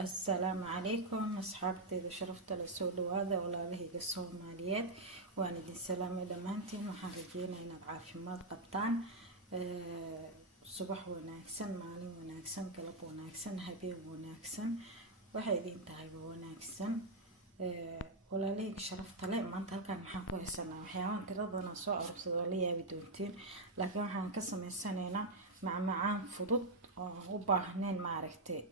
السلام عليكم أصحابتي شرفت لسول هذا ولا له الصوماليات وأنا دي السلام دمانتين waxaan rajeynayaa inaad caafimaad qabtaan subax wanaagsan maalin wanaagsan galab wanaagsan habeen wanaagsan waxay idin tahay wanaagsan walaalihii sharafta leh maanta halkaan waxaan ku haysanaa waxyaabaha tiradana soo arursado la yaabi doontiin laakiin waxaan ka sameysanaynaa macmacaan fudud oo u baahneen maaragtay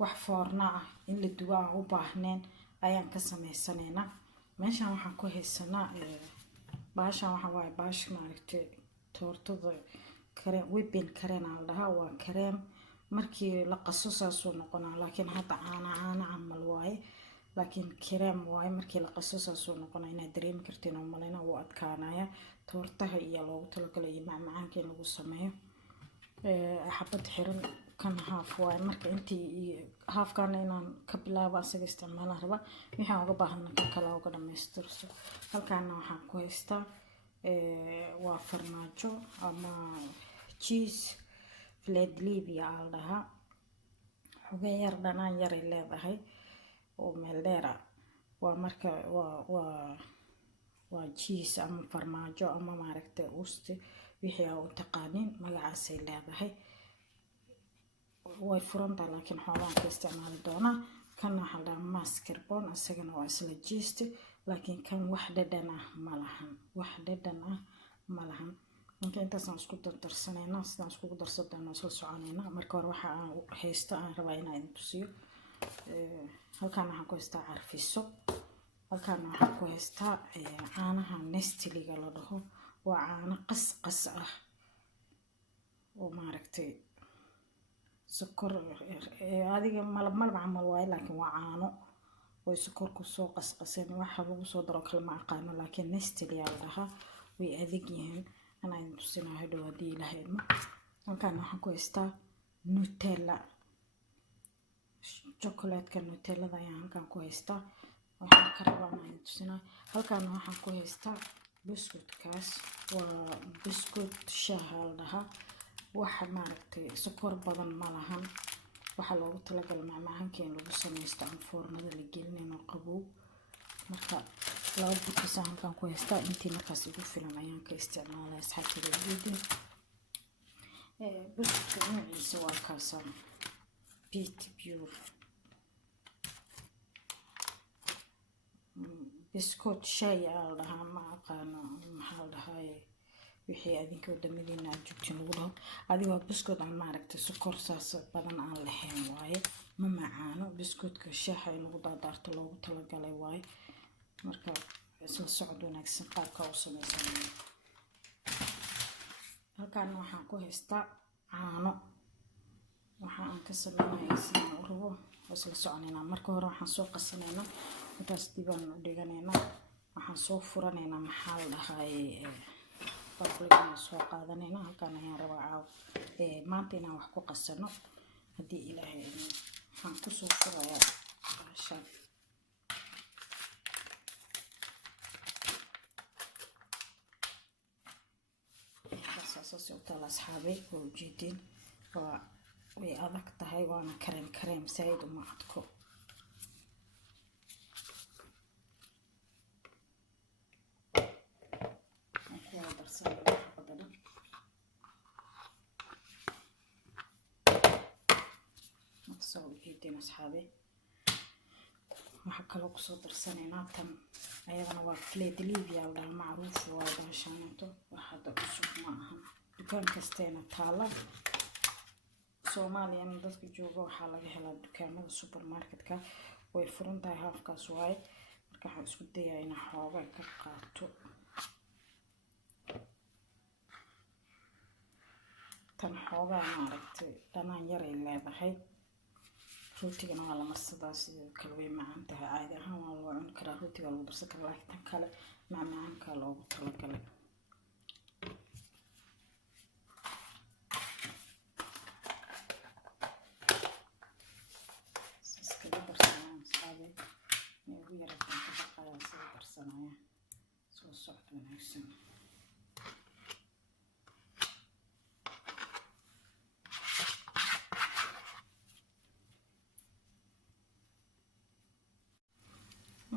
wax foorna ah in la dubo aan u baahneen ayaan ka sameysanaynaa meeshaan waxaan ku haysanaa baashaan waxaa waaye baash maaragtay toortada kareem whipping kareem aan dhahaa waa kareem markii la qaso saasuu noqonaa laakiin hadda caana camal waaye laakiin kareem waaye markii la qaso saasuu noqonaa inaad dareemi kartiin oo malena wuu adkaanaya toortaha iyo loogu talagalay iyo macmacaanka in lagu sameeyo xabad xiran kan haaf waaye marka intii haafkaana inaan ka bilaabo asaga isticmaalaan raba waxaan uga baahanaa kan kale uga dhamaystirso halkaana waxaan ku haystaa waa farmaajo ama cheese Philadelphia aan dhahaa xogay yar dhanaan yar ay leedahay oo meel dheer ah waa marka waa cheese ama farmaajo ama maaragtay usti wixii aad u taqaanin magacaas ay leedahay way furantaa laakiin xoolahan ka isticmaali doonaa kan waxaa la dhahaa mascarpone asagana waa isla jiiste laakiin kan wax dhadhan ah ma lahan marka intaasaan isku darsanayna sidaan iskugu darsadana isla soconayna marka hore waxa aan haysto aan rabaa inaan idin tusiyo halkaan waxaan ku haystaa carfiso halkaan waxaan ku haystaa caanaha Nestle-ga la dhaho waa caano qas ah oo maaragtay sokor adiga malab camal waaye laakiin waa caano way sokor ku soo qasqaseen waxa lagu soo daro kale ma aqaano laakiin Nestle la dhahaa way adag yihiin ana idin tusinayo hadhow hadii ilaahay idmo halkaan waxaan ku haystaa Nutella chocolate Nutella ayaan halkaan ku haystaa waxaan ka rabaa inaan idin tusinayo halkaan waxaan ku haystaa buskutkaas waa buskut shaaha la dhahaa waxa maaragtay sokor badan ma lahan waxa loogu talagalay macmacaanka in lagu sameysto aan foornada la gelinayo qabow marka laba buskut halkaan ku haystaa intii markaas ugu filan ayaan ka isticmaalay asxaabtayda guudin buskutka noociisa waa kaasaan Pit Pure biskut shay aan dhahaa ma aqaano maxaa la dhahay wixii adinka wadamadiina aad joogtiin lagu dhaho adigoo biskut aan maaragtay sokor saas badan aan lahayn waaye ma macaano biskutka shaaha in lagu daarto loogu talagalay waaye marka isla socod wanaagsan qaabka u sameysanayo halkaan waxaan ku haystaa caano waxa aan ka sameeyay sidaan u rabo isla soconaynaa marka hore waxaan soo qasanaynaa intaas dibaan u dhiganaynaa waxaan soo furanaynaa maxaa la dhahay baaqliga soo qaadanayna halkaan ayaan rabaa maanta inaan wax ku qasano hadii ilaahay waxaan ku soo furayaa baasha saas oo kale asxaabay oo jeedin waa way adag tahay waana kareem sayd uma adko جدا أصحابي وحكلو كسو درسانينا تم أيضا waa Philadelphia ولا معروف وباشانته وحدا cusub maahan dukaan kasteena taala Soomaaliya dadka jooga waxa laga helaa dukaamada supermarketka way furan tahay halkaas waaye marka waxaan isku dayaa inaan xoogaa ka qaato tan xoogaa maaragtay dhanaan yar ay leedahay rootigana waa la marsadaa sidoo kale way macaan tahay caadi ahaan waa loo cuni karaa rootiga lagu darsan karaa laakiin tan kale macmacaanka loogu talagalay iskaga darsanayaan saabay ugu yaraataan ka baqayaa iskaga darsanaya soo socod wanaagsan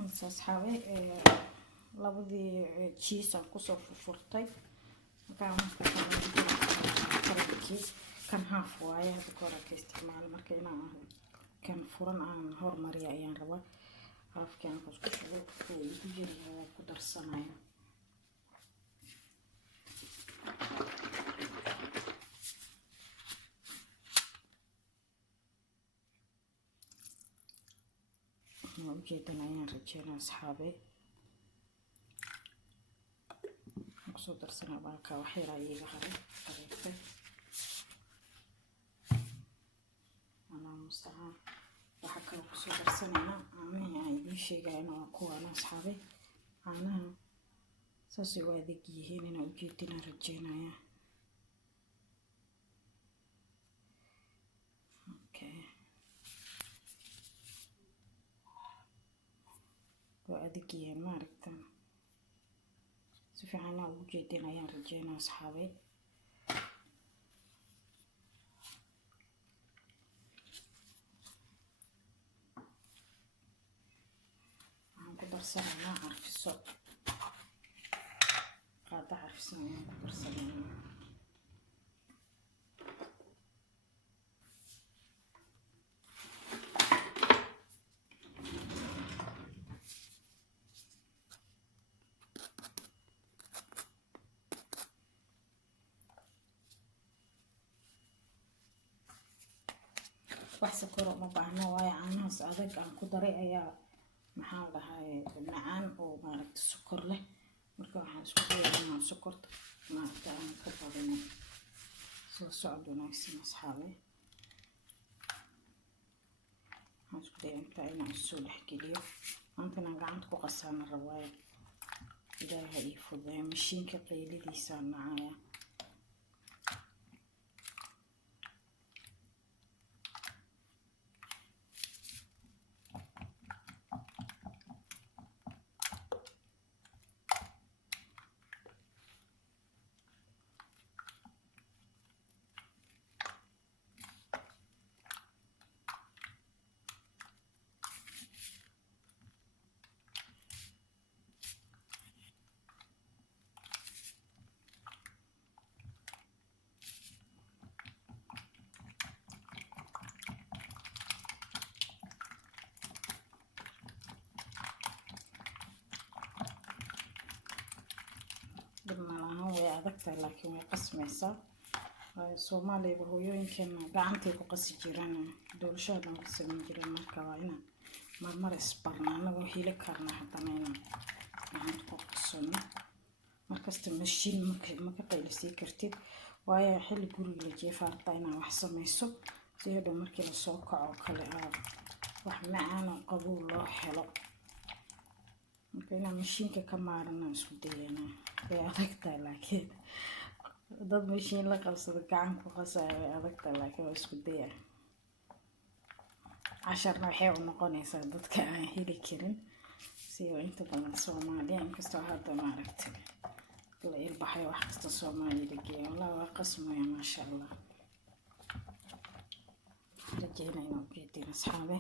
asxaabe labadii cheese aan kusoo furfurtay markaan kan haaf waaye hadda ka hor ka isticmaalo marka inaan kan furan aan hormariya ayaan rabaa haafkii aan kusku shubo oo igu jiriyaa ku darsanayo ujeedana ayaan rajeynaa asxaabe kusoo darsanaa baalka waxyaraa iiga haray adeegtay anaa mustacaan waxaa kaloo kusoo darsanaynaa caanihii aan idiin sheegayana waa kuwaana asxaabe caanaha saasay u adeeg yihiin inaa ujeedinaa rajeynaya waa adeeg yihiin maaragtaan si fiican inaa ugu jeedin ayaan rajeynaa asxaabe waxaan ku darsanaynaa carfiso qaada carfisan ayaan ku darsanaynaa wax sokor uma baahno waayo caanahaas adag aan ku daray ayaa maxaa la dhahay macaan oo maaragta sokor leh marka waxaan isku dayaynaa sokorta maaragta aan ka badino soo socod wanaagsan asxaabe waxaan isku dayaa intaa inaan isoo dhexgeliyo maantana gacanta ku qasaana rabaayo ilaaha ii fududeeyo mashiinka qaylidiisaa nacaya malahan way adagtahay laakiin way qasmaysaa Soomaaliya hooyooyinkeena gacantay ku qasi jireen doolashada ku sameyn jireen marka waa inaan marmar isbarnaa anagoo heli karna haddana inaan gacanta ku qasano markasta mashiin ma ka qaylisii kartid waayo xilli guriga la jeefaarta inaan wax samayso si hadhow markii la soo kaco kale wax macaan oo qabow loo helo marka inaan mashiinka ka maarana isku dayanaa way adagtahay laakiin dad mashiin la qabsado gacan ku qasaya way adagtahay laakiin waa isku dayaa casharna waxay u noqonaysaa dadka aan heli karin si inta badan Soomaaliya inkastoo hadda maaragtay la ilbaxay wax kasta Soomaaliya la geeyo walaa waa qasmaya maasha Allah rajeynaa inuu geedin asxaabe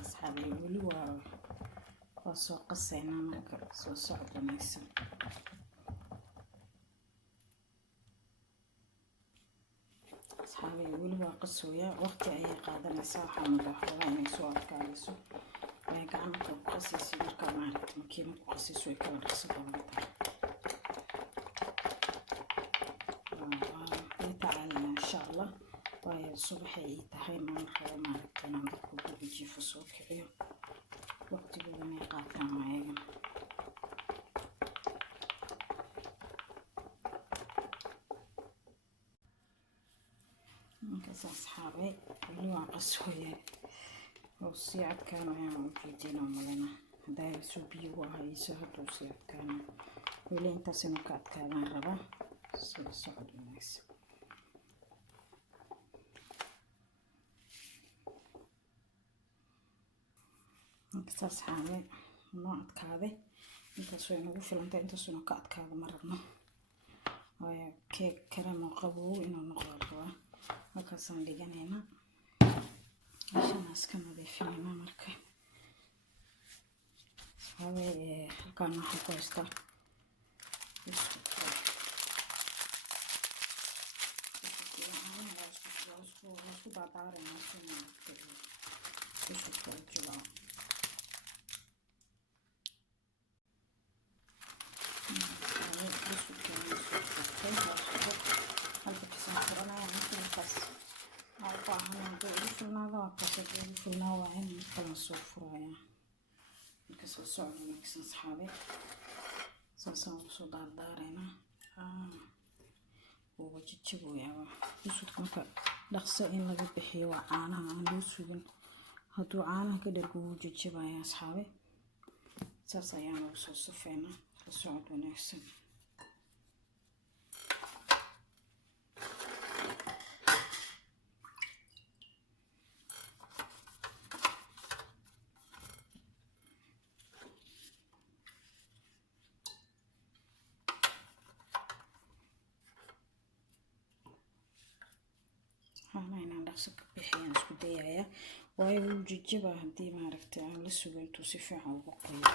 asxaabe weli waa soo qasaynaa marka soo socod wanaagsan asxaabe weli waa qasooyaa waqti ayay qaadanaysaa waxaa madaxooda inay soo adkaanayso way gacanta ku qasaysa marka maaragta makiinad ku qasayso way kala dhaqso badan tahay tacaalina insha Allah waayo subaxay ay tahay maan rabo maaragta inaan dadku guriga jiifo soo kiciyo waqtigooda inay qaataan ayagan markaas asxaabe weli waa qasooyaa oo sii adkaanaya u jeedina malena haddaa soo biyo u ahayso hadduu sii adkaanaya weli intaas inuu ka adkaadaan rabaa sida socod wanaagsan saas xaame noo adkaaday intaas way nagu filantay intaasuna ka adkaado ma rabno waayo keeg kareem oo qabow inuu noqdo rabaa halkaasaan dhiganaynaa meeshaan iska nadiifinaynaa marka halkaan waxaan ku haystaa isku daadaaraynaa si maaragtay buskudka u jilaa markaasoo socod wanaagsan saxaabe saasaan usoo daardaaraynaa wuuba jijaboyaaba buskudka marka dhaqso in laga bixiyo waa caanaha aan loo sugin hadduu caanaha ka dhargo wuu jijabayaa asxaabe saas ayaan ugu soo safeynaa la socod wanaagsan inaan dhaqso ka bixiyaan isku dayayaa waayo wuu jijabaa haddii maaragtay aan la sugo intuu si fiican ugu qoyo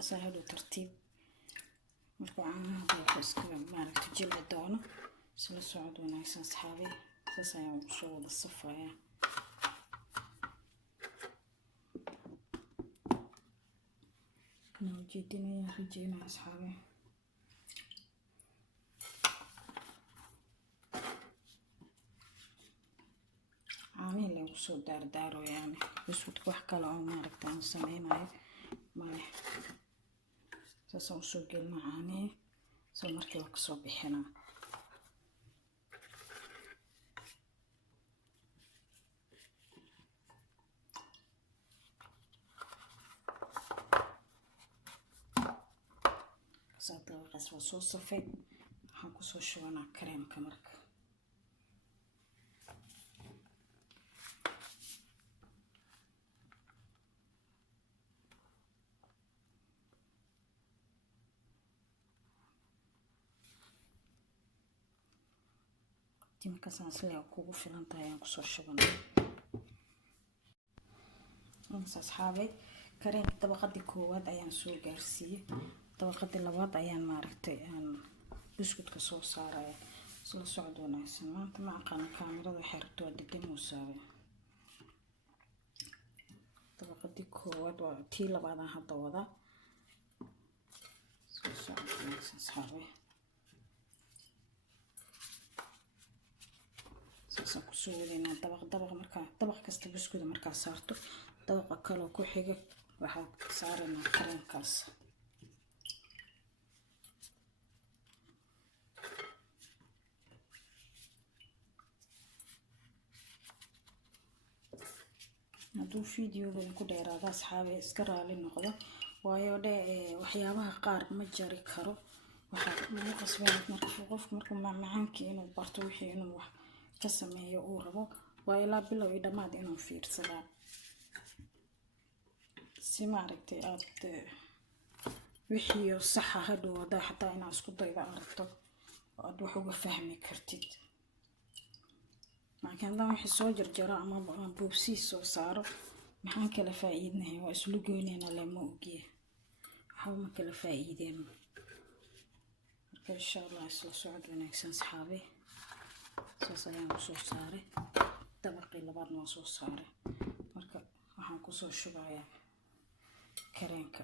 asaa hadhow tartiib markuu caanaha dalka iska maaragtay jilci doono isla socod wanaagsan saxaabe saas ayaan ugu soo wada safayaa kana ujeedinayaan rajeynaya asxaabe caanihi lagu soo daardaarooyaan buskudka wax kale oo maaragta aan sameynayo male saasaan usoo gelina caanihi soo markiiba kasoo bixinaa dabaqaas waa soo safay waxaan kusoo shubanaa kareemka marka markaasaan isleeya kugu filan tahay ayaan kusoo shubanaa asxaabay kareenka dabaqadii koowaad ayaan soo gaarsiiyey dabaqadii labaad ayaan maaragtay aan buskudka soo saaraya isla socod wanaagsan maanta ma aqaana kaamirada waxay rabto waa dedemuusaabe dabaqadii koowaad waa tii labaadaan hadda wadaa isla socod wanaagsan asxaabay saasaan kusoo wadaynaa dabaq kasta buskuda markaa saarto dabaqa kaloo ku xiga waxaa saaraynaa kareemkaas hadduu videoga ku dheeraado asxaabe iska raali noqdo waayo waxyaabaha qaar ma jari karo waxaa lagu qasbay qofku markuu macmacaankii inuu barto wixii inuu wax ka sameeyo uu rabo waa ilaa bilow iyo dhammaad inuu fiirsadaa si maaragtay aad wixii saxa hadhow haddaa xataa inaa isku dayda aragto oo aad wax uga fahmi kartid laakiin haddaan wixii soo jarjaro ama buubsiis soo saaro maxaan kala faa'iidnahay waa islu goynayna lama ogiye waxba ma kala faa'iideen marka insha allah isla socod wanaagsan saxaabe saas ayaan kusoo saaray dabaqii labaadna waan soo saaray marka waxaan kusoo shubayaa kareenka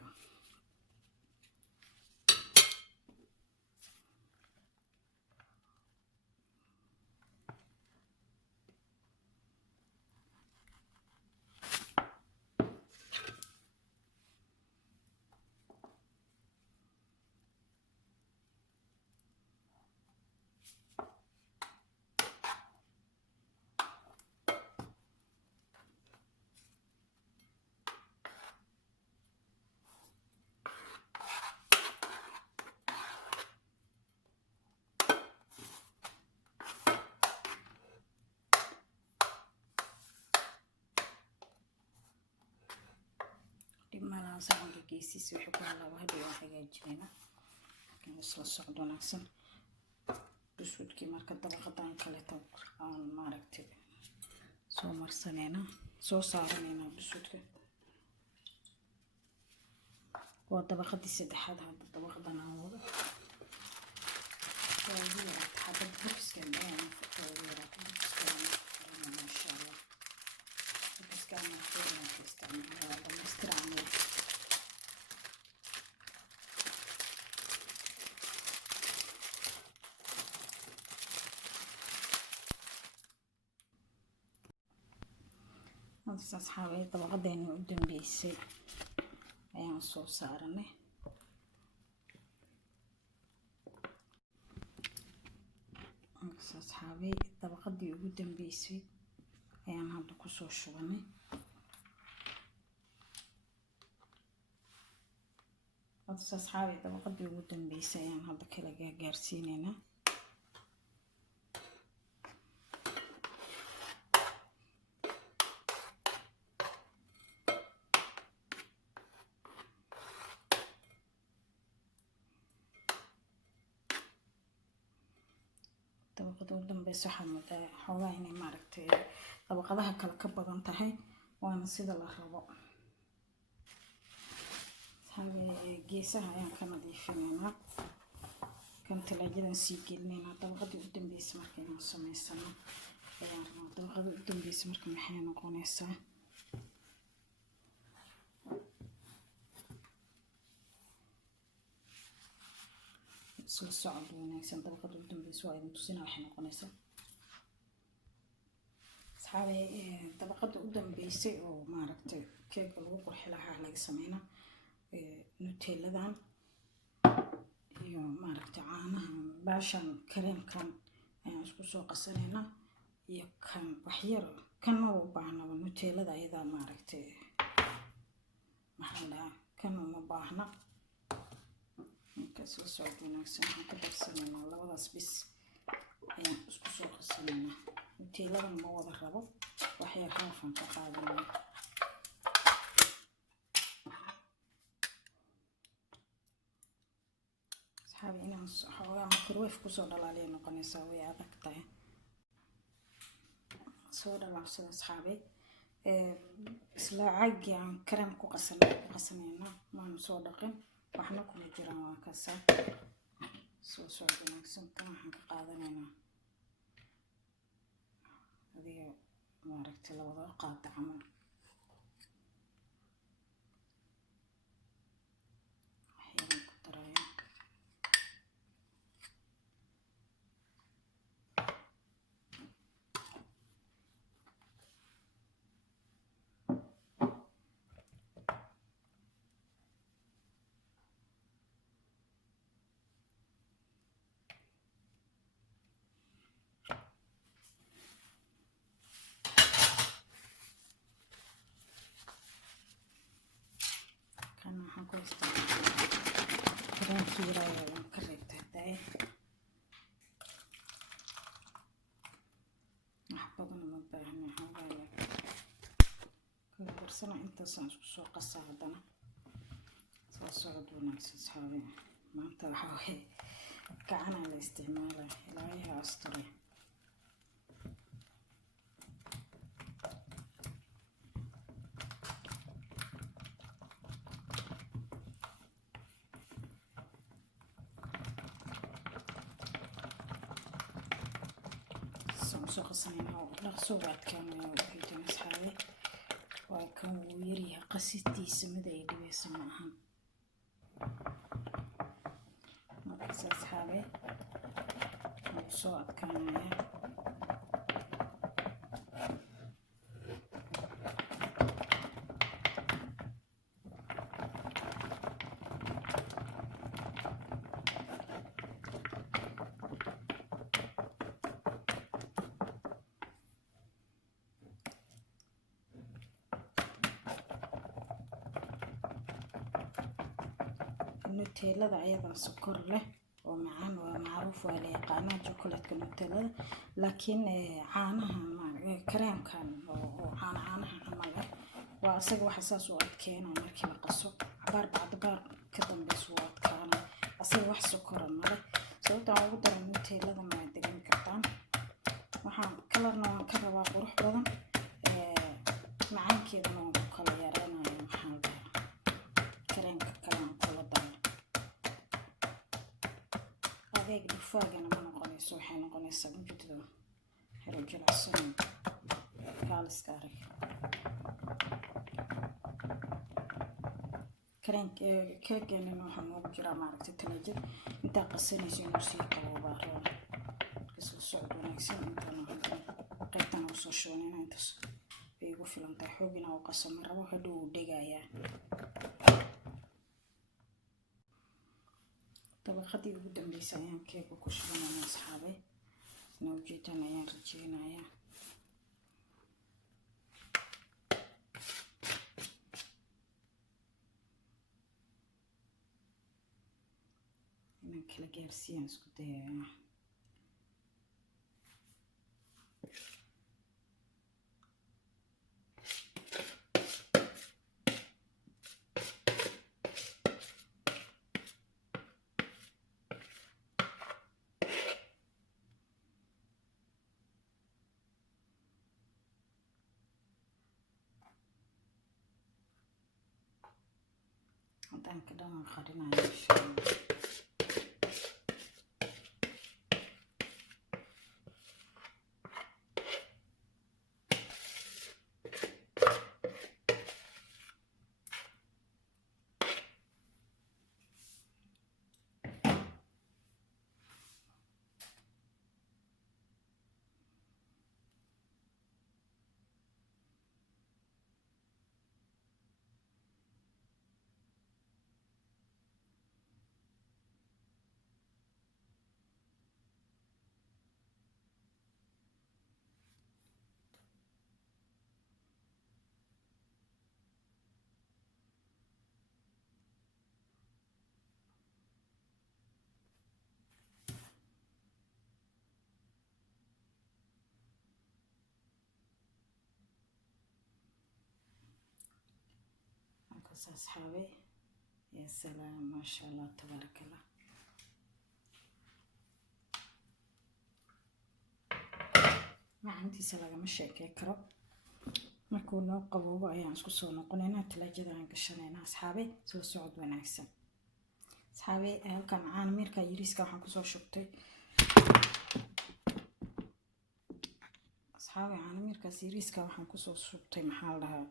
saxanka geesiisa wixii ku halaaba hadhow waan hagaajinayna isla socdo wanaagsan buskudkii marka dabaqadan kaleeto aan maaragtay soo marsanayna soo saaranayna buskudka waa dabaqadii saddexaad hadda dabaqadan aan wado حبة بوكس كان معايا ما شاء الله بس كان مفروض نستعملها هذا نستعمل هذا أصحابي طبعا غدين قدام بيسي أيام صوص صارني أصحابي طبقتي ugu dambeysay ayaan hadda ku soo shubanay أصحابي طبقتي ugu dambeysay ayaan hadda kala gaarsiinayna طبقة قدام بس حمد حوالي إني معركتي طبقة لها كالكبة انتهي وأنا سيدا الأخرى هذه جيسها يعني كما ديفينينا كانت العجلة نسيقلنينا طبقة قدام بيس مركي نصمي السنة يعني طبقة قدام بيس مركي محيان نقونيسا سو صعب ونكسن طبقة قدام بيس وايد نتوسينا وحين نقونيسا صحابي طبقة قدام بيسي أو معركتي كيك الوقت وحلها على سمينا نوتيلادان iyo maaragtay caanaha baashan kareemkan ayaan isku soo qasanayna iyo kan waxyar kan oo baahna nuteelada ayada maaragtay maxaa kan uma baahna markaas la soo wanaagsan ka darsanayna labadaas bis ayaan isku soo qasanayna nuteeladan ma wada rabo waxyar haafan ka qaadanayna حابة إن حوالي ميكروويف كوسو دلالي نقني سوي هذاك طيب سوى دلال سيد أصحابي إسلا عاجي عن كريم قسمينا ما نسوى دقين وحنا كل جيران وكسا سو بينك سنتنا حنك قادمينا هذه ماركتي لو ذا قاطع عمر أحيانا كترايا waxaan ku isticmaalaa kareemkii yaraayo waan ka reebtay hadaaye wax badan uma baahna xoogaaya kala darsana intaasaan isku soo qasaa haddana soo socod wanaagsan asxaabi maanta waxaa waaye gacanaa la isticmaalaa ilaayaha asture soo qasanayna dhaqso waadkaanaya ujeedin asxaabi waa kan wuu yaryahay qasistiisa mid ay dhibaysa ma ahan markaas asxaabi wuu soo adkaanaya nuteelada ayada sokor leh oo macaan waa macruuf waa la yaqaanaa chocolate nuteelada laakiin caanaha kareemkan oo caanaha camal ah waa asaga waxa saas u adkeena markii la qaso cabaar ka dambayso waa adkaana asaga wax sokora male sababta aan ugu daray nuteelada ma degan kartaan waxaan kalarna waan ka rabaa qurux badan macaankeedana waan ku kala yareynayaa maxaa la dhahaa kareenka kale aan kula daray adeeg dufaagana ma noqonayso waxay noqonaysaa ujeedada hero jilicsan kaaliska arag keegana waxaa noogu jiraa maaragtay talaajada intaa qasanayso inuu sii qaboobaa roon kasoo socod wanaagsan intaan qaybtan u soo shubanayna intaas bay ugu filan tahay xoogina u qaso ma rabo hadhow uu dhegayaa dabaqadii ugu dambeysay ayaan keega ku shubanaya asxaabay na ujeedaan ayaan rajeynayaa inaan kala gaarsiiyaan isku dayayaa haddaan ka dhan qarinayo insha Allah أصحابي يا سلام ما شاء الله تبارك الله ما عندي سلاجة مش كيكرو markuu noo qaboobo ayaan isku soo noqonaynaa talaajada aan gashanayna asxaabi soo socod wanaagsan asxaabi halkan aan mirka yiriska waxaan ku soo shubtay asxaabi aan mirka yiriska waxaan ku soo shubtay maxaa la dhahaa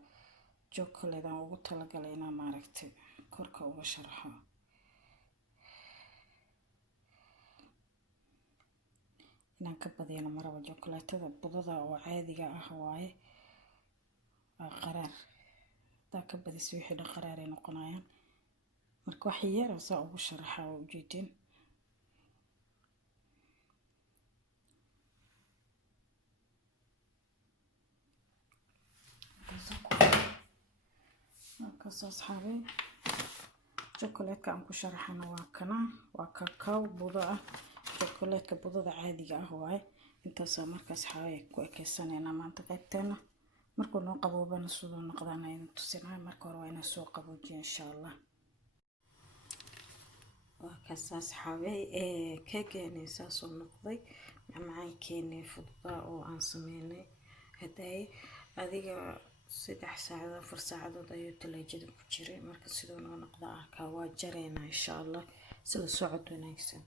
chocolate aan ugu talagalay inaan maaragtay korka uga sharaxo inaan ka badiyana maraba chocolatada budada oo caadiga ah waaye qaraar taa ka badis wixii dhan qaraar ay noqonayaan marka wax yar oo saa ugu sharaxa oo ujeedin markaas asxaabi chocolate-ka aan ku sharaxana waa kana waa cacao budo ah chocolate-ka budada caadiga ah waaye intaas markaas xawaaye ku ekeysanayna maanta qaybteena markuu noo qaboobana sidoo noqdaan ayaan tusinaa marka hore waa inaan soo qaboojiyo insha Allah waa kaas asxaabi keegani saasoo noqday macmacaankeeni fududaa oo aan sameynay haday adiga 3 saacadood 4 saacadood ayuu talaajada ku jiray marka sidoo noo noqda arkaa waa jareena insha Allah sida socod wanaagsan